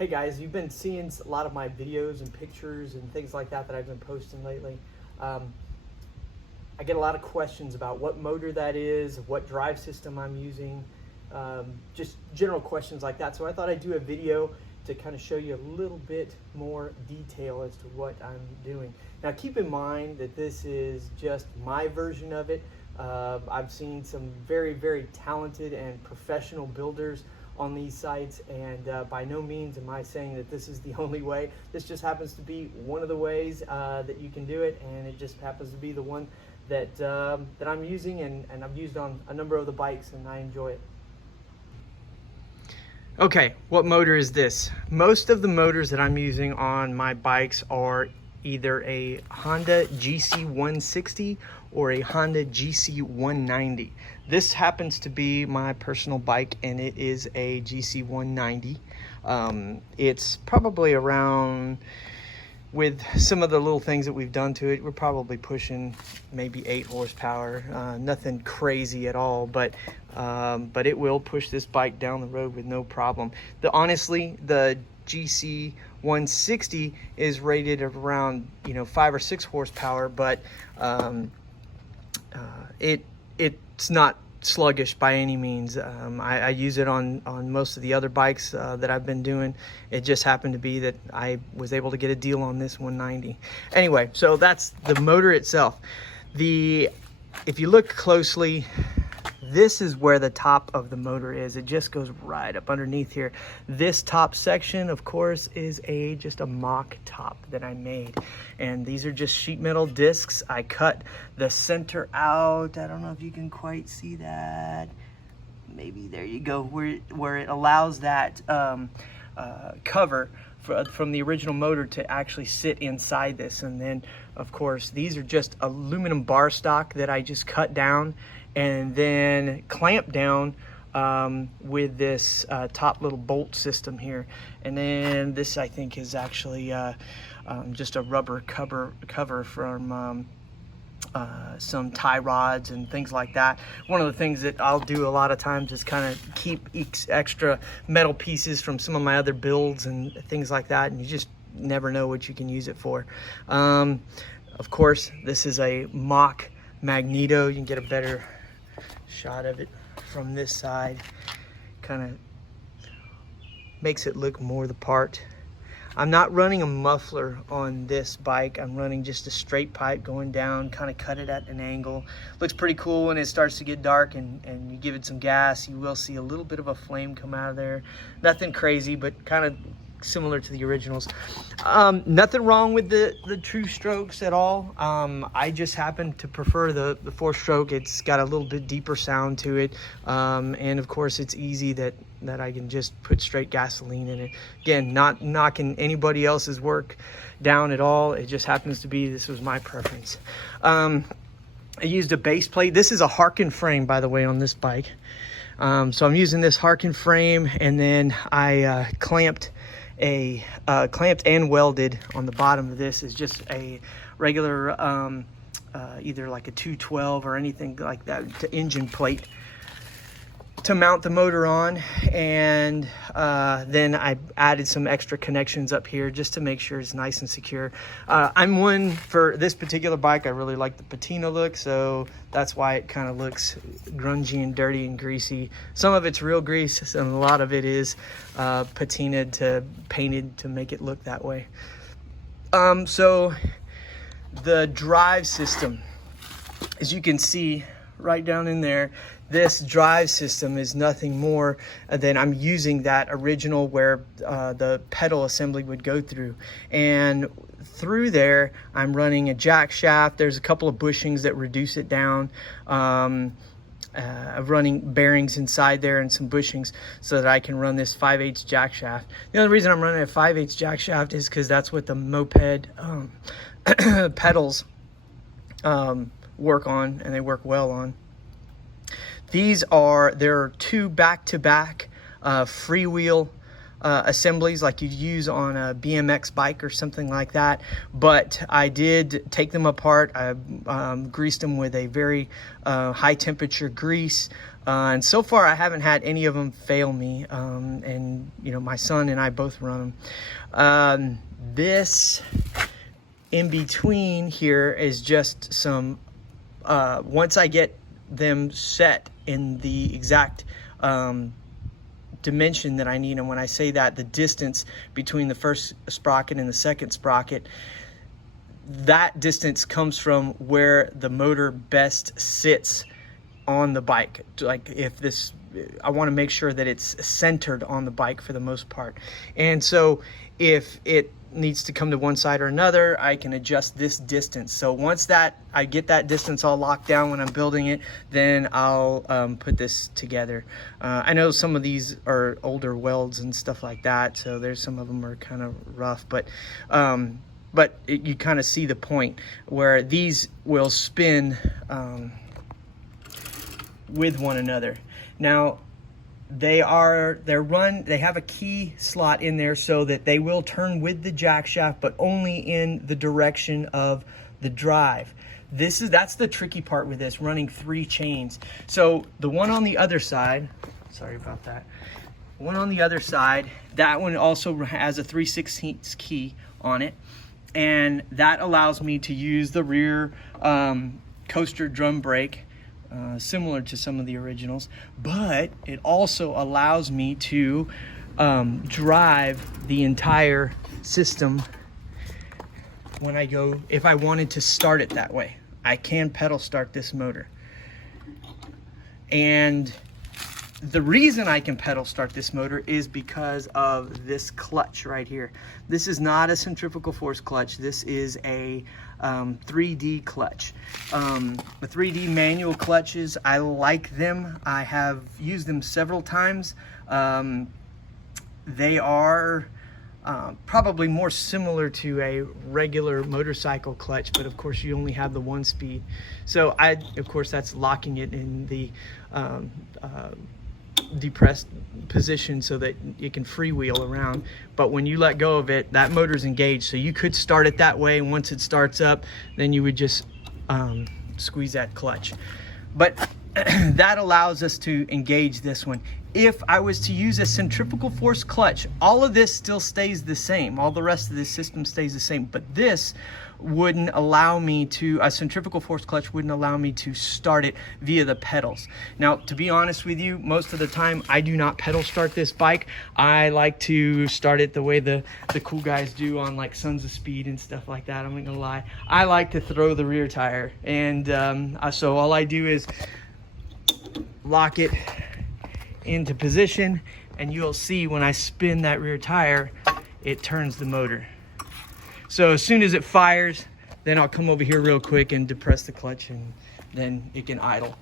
Hey guys, you've been seeing a lot of my videos and pictures and things like that I've been posting lately. I get a lot of questions about what motor that is, what drive system I'm using, just general questions like that. So I thought I'd do a video to kind of show you a little bit more detail as to what I'm doing. Now keep in mind that this is just my version of it. I've seen some very, very talented and professional builders on these sites, and by no means am I saying that this is the only way. This just happens to be one of the ways that you can do it, and it just happens to be the one that that I'm using, and I've used on a number of the bikes, and I enjoy it. Okay, what motor is this? Most of the motors that I'm using on my bikes are either a Honda GC160 or a Honda GC190. This happens to be my personal bike, and it is a GC190. It's probably around, with some of the little things that we've done to it, we're probably pushing maybe 8 horsepower. Nothing crazy at all, but it will push this bike down the road with no problem. Honestly, the GC160 is rated around 5 or 6 horsepower, but it's not sluggish by any means. I use it on most of the other bikes that I've been doing. It just happened to be that I was able to get a deal on this 190. Anyway, so that's the motor itself. If you look closely, this is where the top of the motor is. It just goes right up underneath here. This top section, of course, is just a mock top that I made. And these are just sheet metal discs. I cut the center out. I don't know if you can quite see that. Maybe there you go, where it allows that cover from the original motor to actually sit inside this. And then, of course, these are just aluminum bar stock that I just cut down and then clamp down with this top little bolt system here. And then this, I think, is actually just a rubber cover from some tie rods and things like that. One of the things that I'll do a lot of times is kind of keep extra metal pieces from some of my other builds and things like that, and you just never know what you can use it for. Of course, this is a mock magneto. You can get a better shot of it from this side. Kind of makes it look more the part. I'm not running a muffler on this bike. I'm running just a straight pipe going down, kind of cut it at an angle. Looks pretty cool when it starts to get dark and you give it some gas. You will see a little bit of a flame come out of there. Nothing crazy, but kind of similar to the originals. Nothing wrong with the true strokes at all. I just happen to prefer the 4-stroke. It's got a little bit deeper sound to it, and of course it's easy that I can just put straight gasoline in it. Again, not knocking anybody else's work down at all. It just happens to be this was my preference. I used a base plate. This is a Harken frame, by the way, on this bike. So I'm using this Harken frame, and then I clamped and welded on the bottom of this is just a regular either like a 212 or anything like that to engine plate to mount the motor on. And then I added some extra connections up here just to make sure it's nice and secure. I'm one for this particular bike. I really like the patina look, so that's why it kind of looks grungy and dirty and greasy. Some of it's real grease, and a lot of it is patinaed to painted to make it look that way. So the drive system, as you can see right down in there, this drive system is nothing more than I'm using that original where the pedal assembly would go through. And through there, I'm running a jack shaft. There's a couple of bushings that reduce it down. I'm running bearings inside there and some bushings so that I can run this 5/8 jack shaft. The only reason I'm running a 5/8 jack shaft is because that's what the moped pedals work on, and they work well on. There are 2 back-to-back freewheel assemblies like you'd use on a BMX bike or something like that, but I did take them apart. I greased them with a very high temperature grease, And so far I haven't had any of them fail me. And you know, my son and I both run them. This in between here is just some, once I get them set in the exact dimension that I need, and when I say that, the distance between the first sprocket and the second sprocket, that distance comes from where the motor best sits on the bike. Like if this, I want to make sure that it's centered on the bike for the most part. And so if it needs to come to one side or another, I can adjust this distance. So once that I get that distance all locked down when I'm building it, then I'll put this together. I know some of these are older welds and stuff like that, so there's some of them are kind of rough, but you kind of see the point where these will spin with one another. Now they have a key slot in there so that they will turn with the jack shaft, but only in the direction of the drive. That's the tricky part with this, running 3 chains. So the one on the other side, sorry about that, one on the other side, that one also has a 3/16 key on it, and that allows me to use the rear coaster drum brake, similar to some of the originals, but it also allows me to drive the entire system when I go, if I wanted to start it that way. I can pedal start this motor. And the reason I can pedal start this motor is because of this clutch right here. This is not a centrifugal force clutch. This is a 3D clutch. The 3D manual clutches, I like them. I have used them several times. They are probably more similar to a regular motorcycle clutch, but of course you only have the 1 speed. So of course that's locking it in the depressed position so that it can freewheel around. But when you let go of it, that motor's engaged, so you could start it that way, and once it starts up, then you would just squeeze that clutch. But that allows us to engage this one. If I was to use a centrifugal force clutch, all of this still stays the same. All the rest of this system stays the same, but this wouldn't allow me to, a centrifugal force clutch wouldn't allow me to start it via the pedals. Now, to be honest with you, most of the time I do not pedal start this bike. I like to start it the way the cool guys do on like Sons of Speed and stuff like that. I'm not gonna lie. I like to throw the rear tire, and so all I do is lock it into position, and you'll see when I spin that rear tire, it turns the motor. So as soon as it fires, then I'll come over here real quick and depress the clutch, and then it can idle.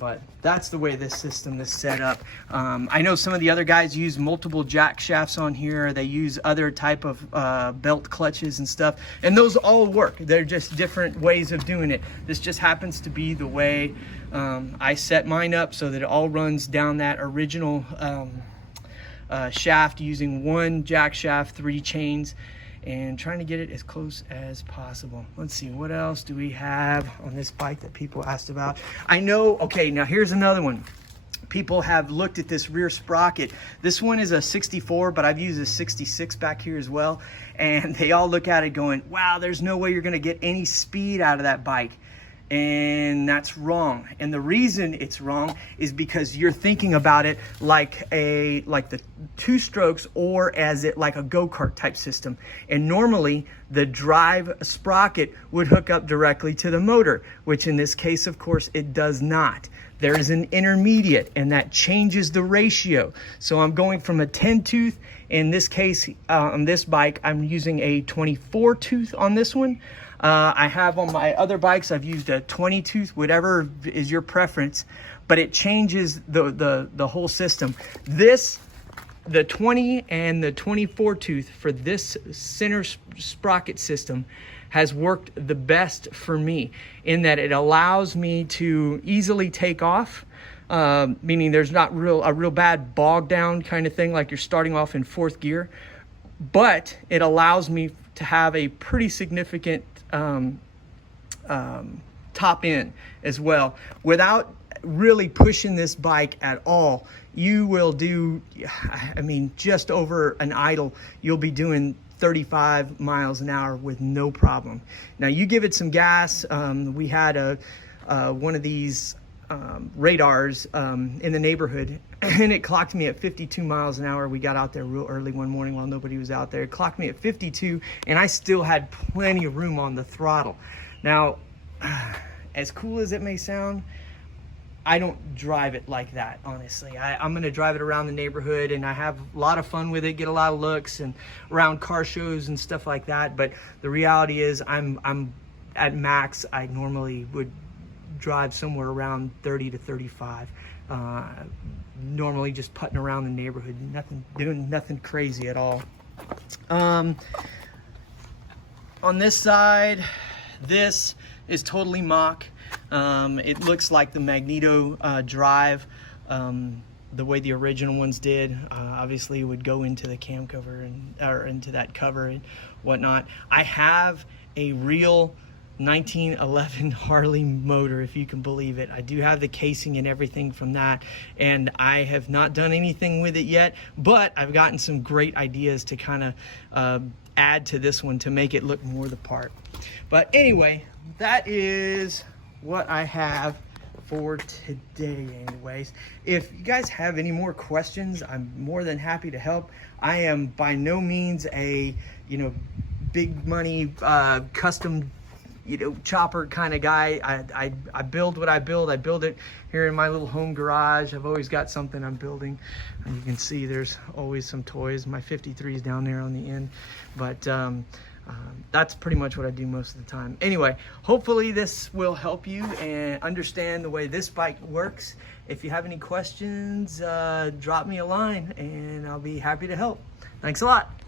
But that's the way this system is set up. I know some of the other guys use multiple jack shafts on here. They use other type of belt clutches and stuff, and those all work. They're just different ways of doing it. This just happens to be the way I set mine up, so that it all runs down that original shaft using 1 jack shaft, 3 chains, and trying to get it as close as possible. Let's see, what else do we have on this bike that people asked about? I know, okay, now here's another one. People have looked at this rear sprocket. This one is a 64, but I've used a 66 back here as well. And they all look at it going, wow, there's no way you're gonna get any speed out of that bike. And that's wrong. And the reason it's wrong is because you're thinking about it like the 2 strokes, or as it like a go-kart type system. And normally the drive sprocket would hook up directly to the motor, which in this case, of course, it does not. There is an intermediate, and that changes the ratio. So I'm going from a 10 tooth. In this case, on this bike, I'm using a 24 tooth on this one. I have on my other bikes, I've used a 20 tooth, whatever is your preference, but it changes the whole system. The 20 and the 24 tooth for this center sprocket system has worked the best for me, in that it allows me to easily take off, meaning there's not a real bad bog down kind of thing like you're starting off in 4th gear, but it allows me to have a pretty significant top end as well, without really pushing this bike at all, you will do, I mean, just over an idle, you'll be doing 35 miles an hour with no problem. Now you give it some gas. We had one of these radars in the neighborhood, and it clocked me at 52 miles an hour. We got out there real early one morning while nobody was out there. It clocked me at 52, and I still had plenty of room on the throttle. Now, as cool as it may sound, I don't drive it like that, honestly. I'm gonna drive it around the neighborhood, and I have a lot of fun with it, get a lot of looks, and around car shows and stuff like that. But the reality is, I'm at max. I normally would drive somewhere around 30 to 35. Normally just putting around the neighborhood, doing nothing crazy at all. On this side, this is totally mock. It looks like the Magneto drive, the way the original ones did. Obviously it would go into the cam cover or into that cover and whatnot. I have a real 1911 Harley motor, if you can believe it. I do have the casing and everything from that, and I have not done anything with it yet, but I've gotten some great ideas to kind of add to this one to make it look more the part. But anyway, that is what I have for today anyways. If you guys have any more questions, I'm more than happy to help. I am by no means a, you know, big money custom, you know, chopper kind of guy. I build what I build. I build it here in my little home garage. I've always got something I'm building. And you can see there's always some toys. My 53 is down there on the end. But that's pretty much what I do most of the time. Anyway, hopefully this will help you and understand the way this bike works. If you have any questions, drop me a line and I'll be happy to help. Thanks a lot.